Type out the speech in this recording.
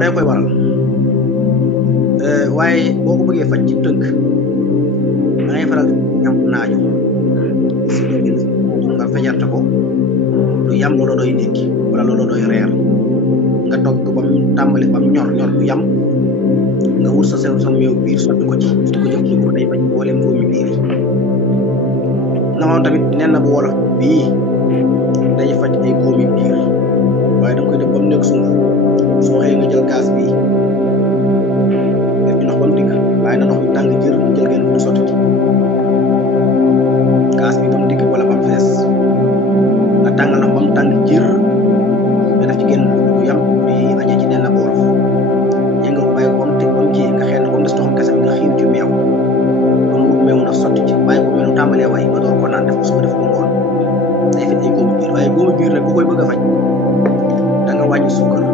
rek koy waral waaye boo ko bëggee faj ci tënk da ngay faral ñam naaju si dégg nga fejarte ko lu yam looloo doy ndékki wala looloo doy reer nga togg ba mu tàmbali ba mu ñor bu yam nga wut sa meew biir sotti ko ci di ko jëfandikoo day faj mboolem góomi biir yi noonu tamit nen na bu wolof bii day faj ay góomi biir waaye da nga koy def ba mu nekk sunguf soo xëyee nga jël kaas bi def ci ndox ba mu digg waaye na ndox mi tàng jër mu jël ngeen ko sotti ci kaas bi ba mu digg wala ba mu fees nga tàngal ndox ba mu tàng jër nga def ci génn bu yam bi aje ci nen na bu wolof yëngal ko bàyyi ko ba mu teg ba mu kii nga xëy na ba mu des ndoxam kese bi nga xiiw ci meew ba mu wut meew na sotti ci bàyyi ko mel nu tàmbalee way ba door ko naan def ko suba def ko ngoon day faj ay góomu biir waaye góomu biir nag bu koy bëgg a faj da nga wàññi suukar